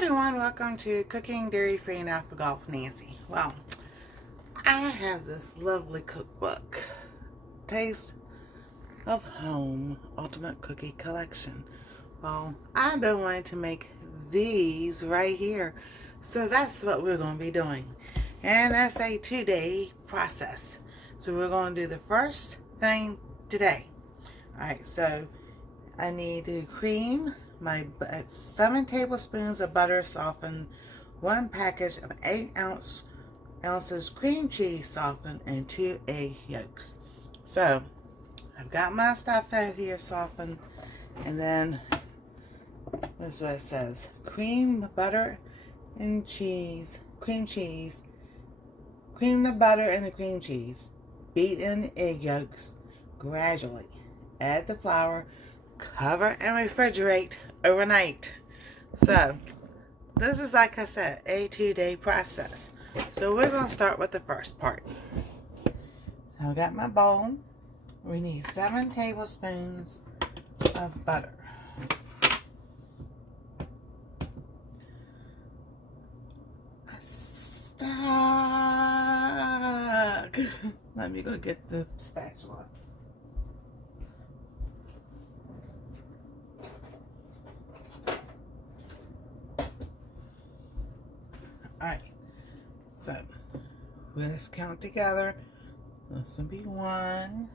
Everyone, welcome to Cooking Dairy Free and Out for Golf Nancy. Well, I have this lovely cookbook, Taste of Home Ultimate Cookie Collection. Well, I've been wanting to make these right here, so that's what we're going to be doing. And that's a 2-day process. So we're going to do the first thing today. Alright, so I need to cream my 7 tablespoons of butter softened, 1 package of 8 ounces cream cheese softened, and 2 egg yolks. So I've got my stuff out here softened, and then this is what it says: cream, butter, and cheese. Cream the butter and the cream cheese. Beat in the egg yolks gradually. Add the flour. Cover and refrigerate overnight. So this is, like I said, a 2-day process. So we're going to start with the first part. So I got my bowl. We need 7 tablespoons of butter. Stuck. Let me go get the spatula. Alright, so let's count together. This will be 1,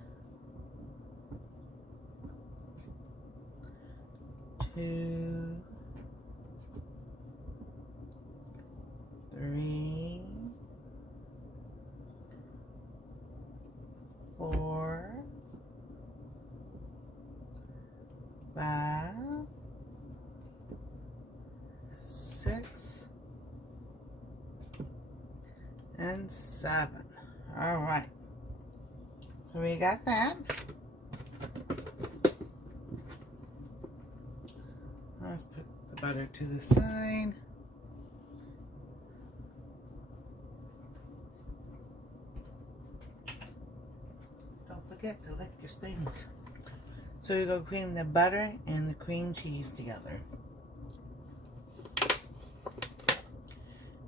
2, 3, 4, 5, 6, and 7. All right, so we got that. Let's put the butter to the side. Don't forget to lick your spoons. So you're going to cream the butter and the cream cheese together.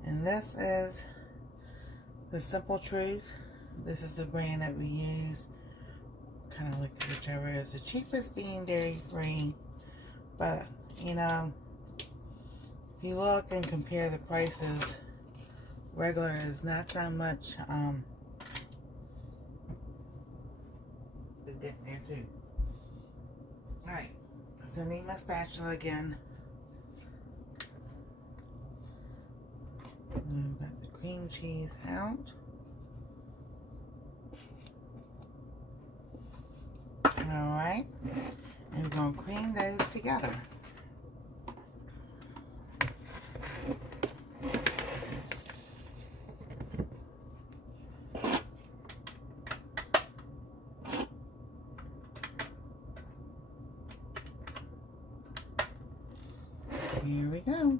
And this is the Simple Truth. This is the brand that we use. Kind of like whichever is the cheapest, being dairy free. But, you know, if you look and compare the prices, regular is not that much. It's getting there too. Alright, so I need my spatula again. I've got the cream cheese out. Alright, and we're going to cream those together. Here we go.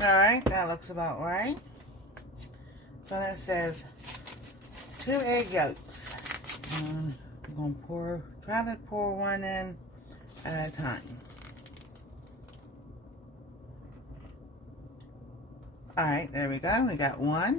Alright, that looks about right. So that says 2 egg yolks. And we're going to try to pour one in at a time. Alright, there we go. We got 1.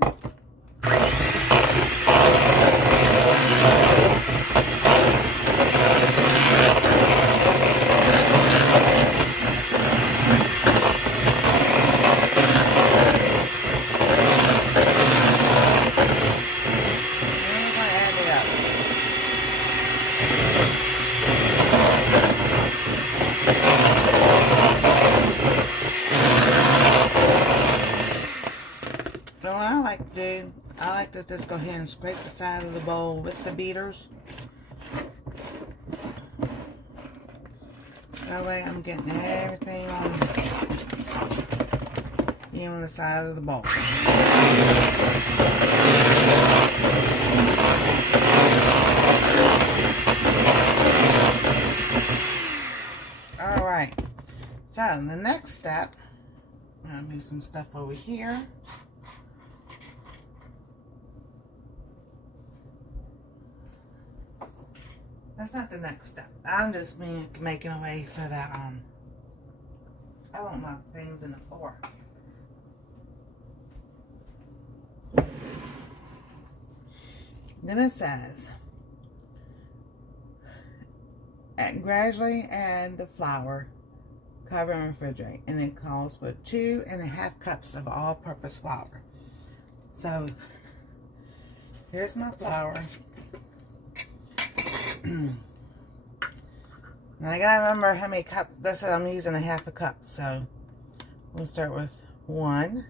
do, I like to just go ahead and scrape the side of the bowl with the beaters. That way I'm getting everything on even the side of the bowl. Alright, so the next step, I'll move some stuff over here. That's not the next step. I'm just making a way so that I don't knock things in the floor. Then it says, gradually add the flour, cover and refrigerate, and it calls for 2.5 cups of all-purpose flour. So here's my flour. Now I gotta remember how many cups. That's what I'm using, 1/2 cup. So we'll start with 1.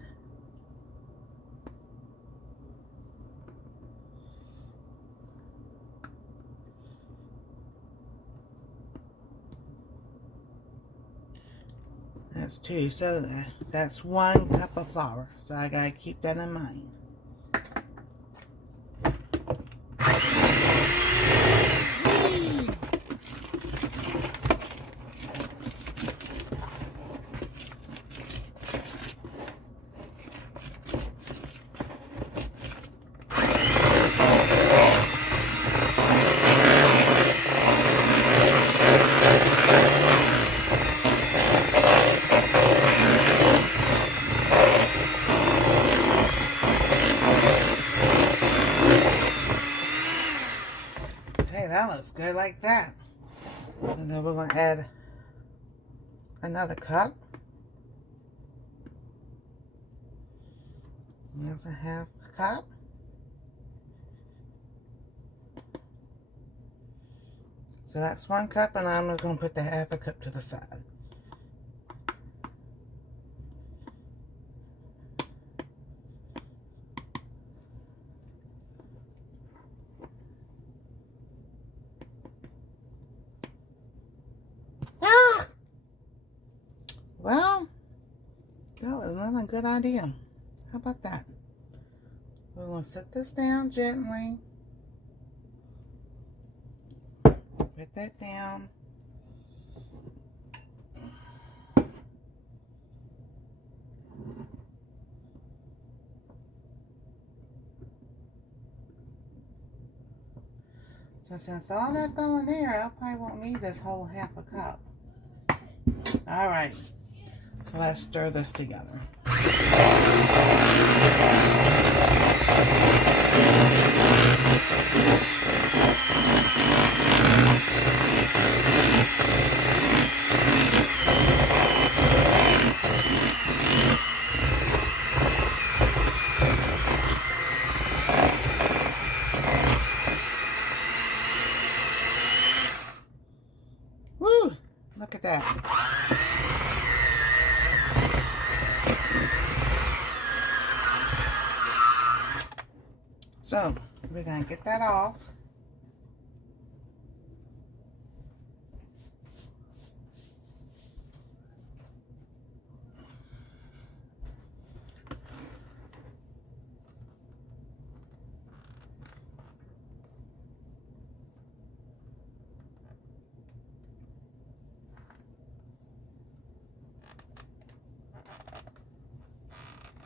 That's 2. So that's 1 cup of flour. So I gotta keep that in mind. That looks good like that. So then we're going to add another cup. There's 1/2 cup. So that's 1 cup, and I'm just going to put the 1/2 cup to the side. Well, that was not a good idea. How about that? We're going to set this down gently. Put that down. So since all that fell in there, I probably won't need this whole 1/2 cup. All right. So let's stir this together. Woo! Look at that. So, we're going to get that off.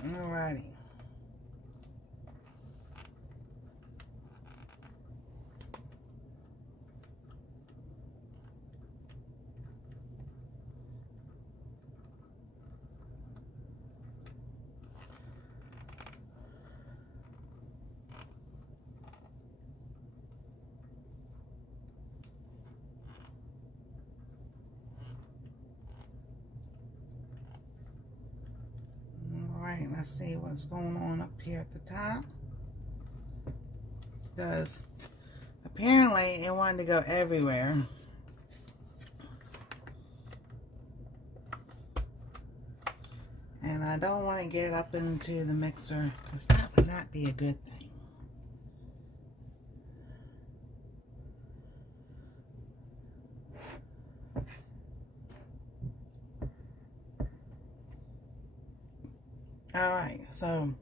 Alrighty. Alright, let's see what's going on up here at the top. Because apparently it wanted to go everywhere. And I don't want to get up into the mixer because that would not be a good thing. Alright, so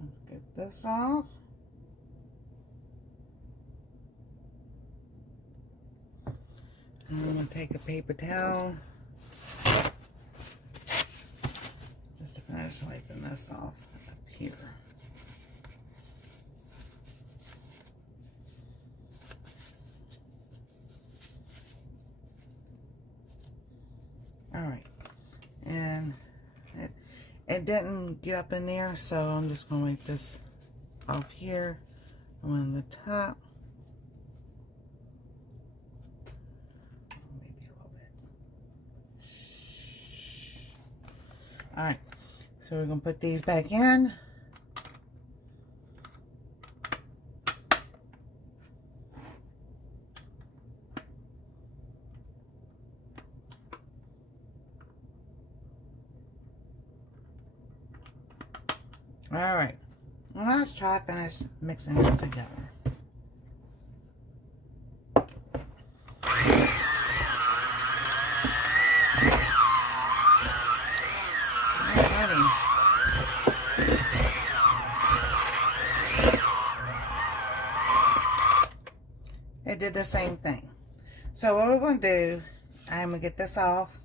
let's get this off. I'm going to take a paper towel just to finish wiping this off up here. Alright, and it didn't get up in there, so I'm just going to wipe this off here on the top. Maybe a little bit. Alright, so we're going to put these back in. Alright, well, let's try to finish mixing this together. Alrighty. It did the same thing. So what we're going to do, I'm going to get this off.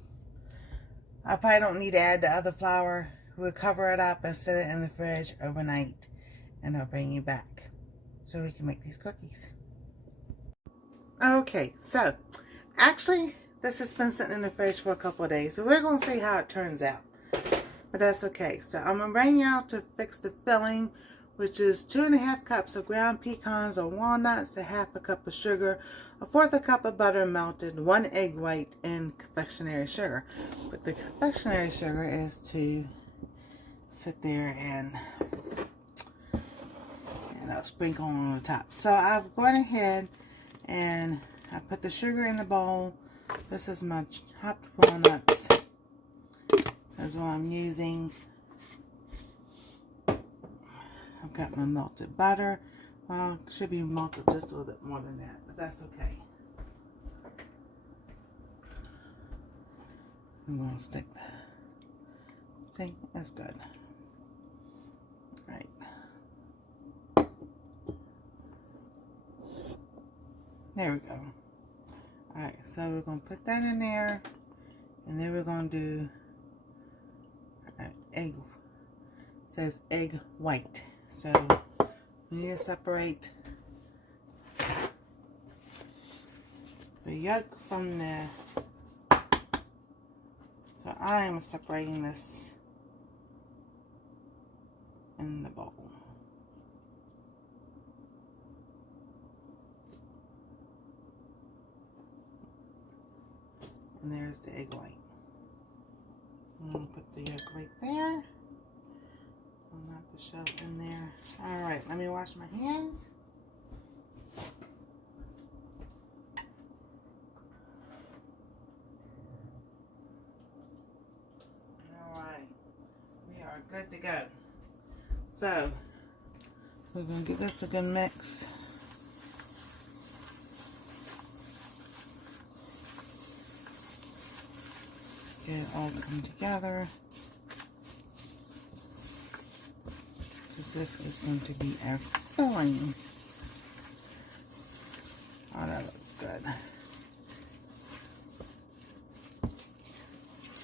I probably don't need to add the other flour. We'll cover it up and set it in the fridge overnight, and I'll bring you back so we can make these cookies. Okay, so actually this has been sitting in the fridge for a couple of days, so we're going to see how it turns out, but that's okay. So I'm going to bring you out to fix the filling, which is 2½ cups of ground pecans or walnuts, a ½ cup of sugar, a 1/4 cup of butter melted, 1 egg white, and confectionery sugar. But the confectionery sugar is to sit there and I'll sprinkle on the top. So I've gone ahead and I put the sugar in the bowl. This is my chopped walnuts. That's what I'm using. I've got my melted butter. Well, it should be melted just a little bit more than that, but that's okay. I'm going to stick that. See, that's good. Right. There we go. Alright, so we're going to put that in there, and then we're going to do egg. It says egg white. So we need to separate the yolk from the. So I am separating this in the bowl. And there's the egg white. I'm going to put the yolk right there. I'll not the shell in there. Alright, let me wash my hands. Alright, we are good to go. So, we're going to give this a good mix. Get it all come together. Because this is going to be our filling. Oh, that looks good.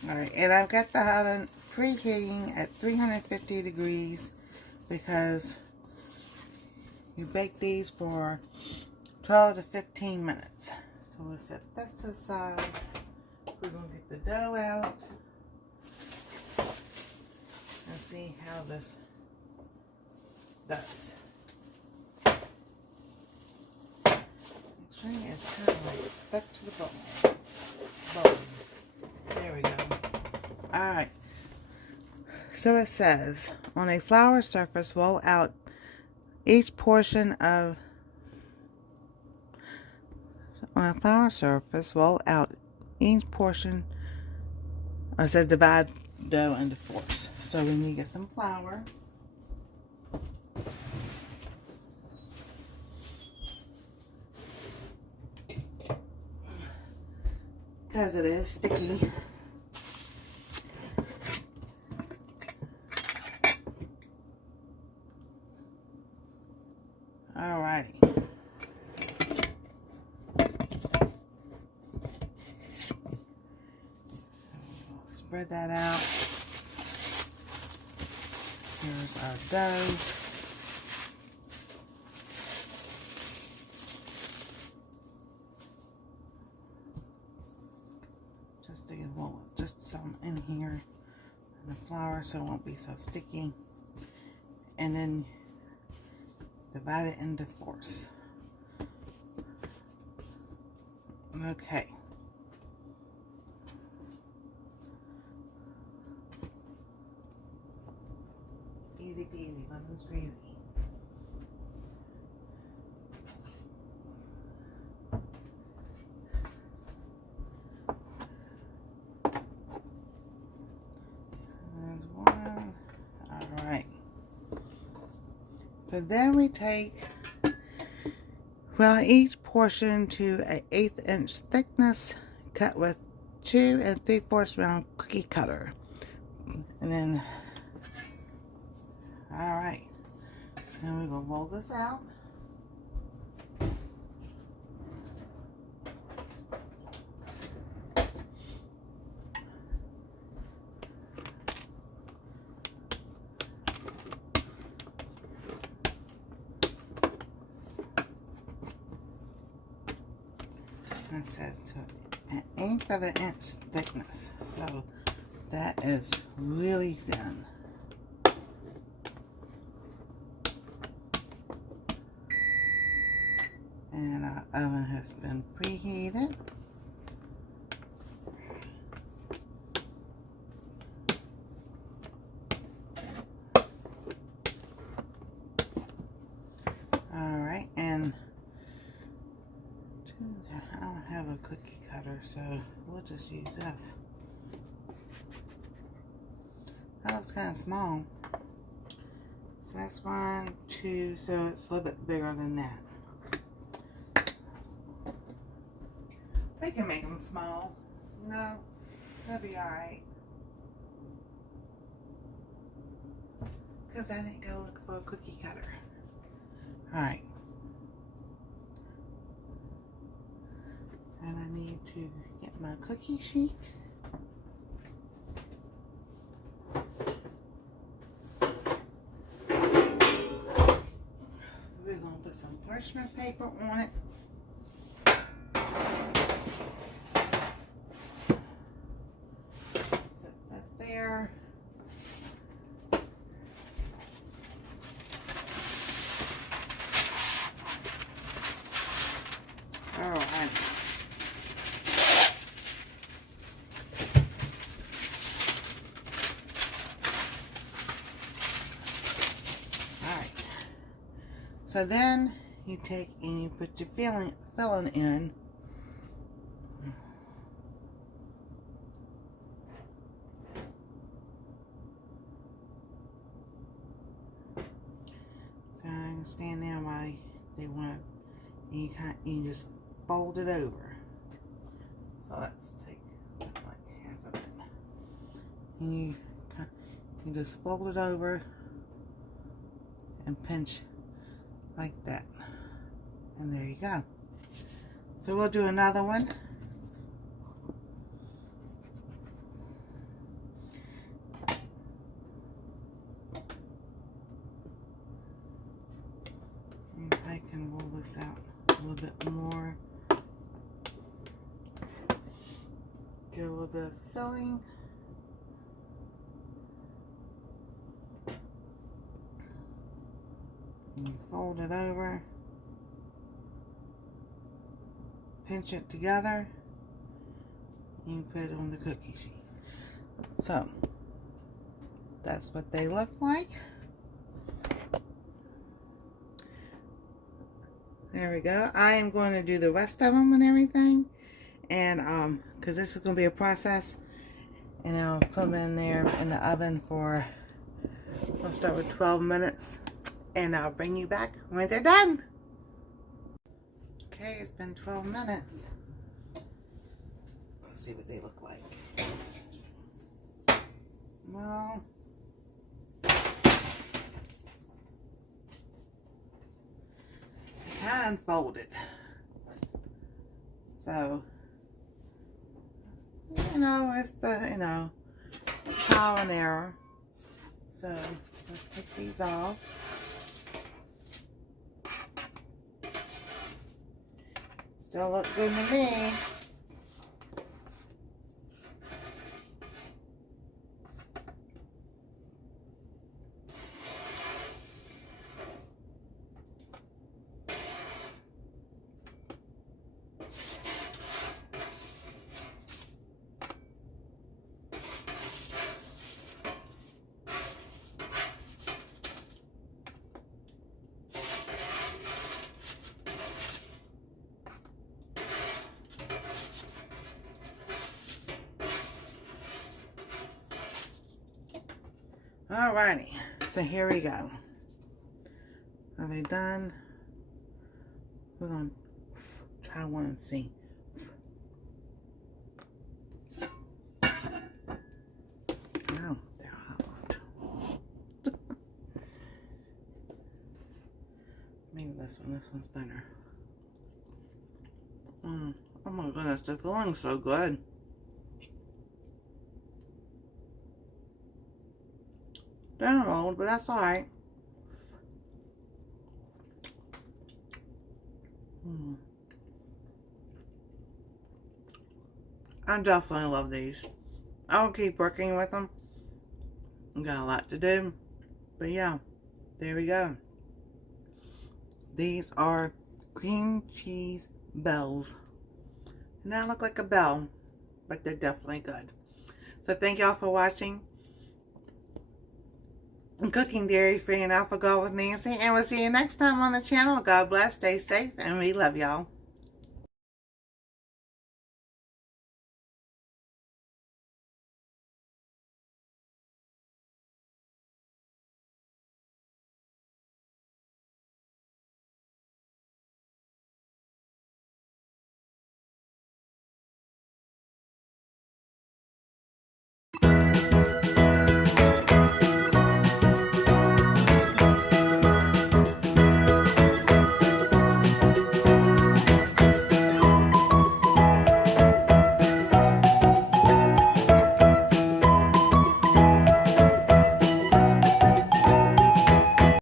Alright, and I've got the oven preheating at 350 degrees because you bake these for 12 to 15 minutes. So we'll set this to the side. We're going to get the dough out and see how this does. Actually, it's kind of like stuck to the bowl. There we go. Alright. So it says, on a flour surface, roll out each portion of each portion It says divide dough into fourths. So we need to get some flour. Because it is sticky. Alrighty. Spread that out. Here's our dough. Just some in here, and the flour, so it won't be so sticky. And then divide it into fourths. Okay. Easy peasy, lemon squeezy. There's one. All right. So then we take, well, each portion to an 1/8 inch thickness, cut with 2 3/4 round cookie cutter. And then, all right, then we're gonna roll this out. It says to an 1/8 of an inch thickness, so that is really thin. And our oven has been preheated. All right, and I don't have a cookie cutter, so we'll just use this. That looks kind of small. So that's 1, 2, so it's a little bit bigger than that. We can make them small. No, that'll be alright. Because I didn't go look for a cookie cutter. Alright. And I need to get my cookie sheet. We're going to put some parchment paper on it. Set that there. All right. So then you take and you put your filling in. So I understand now why they want it. And you just fold it over. So let's take like half of it. And you just fold it over and pinch like that, and there you go. So we'll do another one. And I can roll this out a little bit more. Get a little bit of filling. And you fold it over, pinch it together, and you put it on the cookie sheet. So that's what they look like. There we go. I am going to do the rest of them and everything, and because this is going to be a process, And I'll put them in there in the oven for, I'll start with 12 minutes. And I'll bring you back when they're done. Okay, it's been 12 minutes. Let's see what they look like. Well, kind of unfolded. So, you know, it's the, you know, trial and error. So, let's take these off. Still look good to me. Alrighty, so here we go. Are they done? We're gonna try one and see. No, they're hot. Maybe this one's better. Oh my goodness, they're going so good. They're old, but that's alright. I definitely love these. I'll keep working with them. I've got a lot to do. But yeah, there we go. These are cream cheese bells. And they look like a bell, but they're definitely good. So thank y'all for watching. Cooking Dairy Free and Alpha Go with Nancy. And we'll see you next time on the channel. God bless, stay safe, and we love y'all.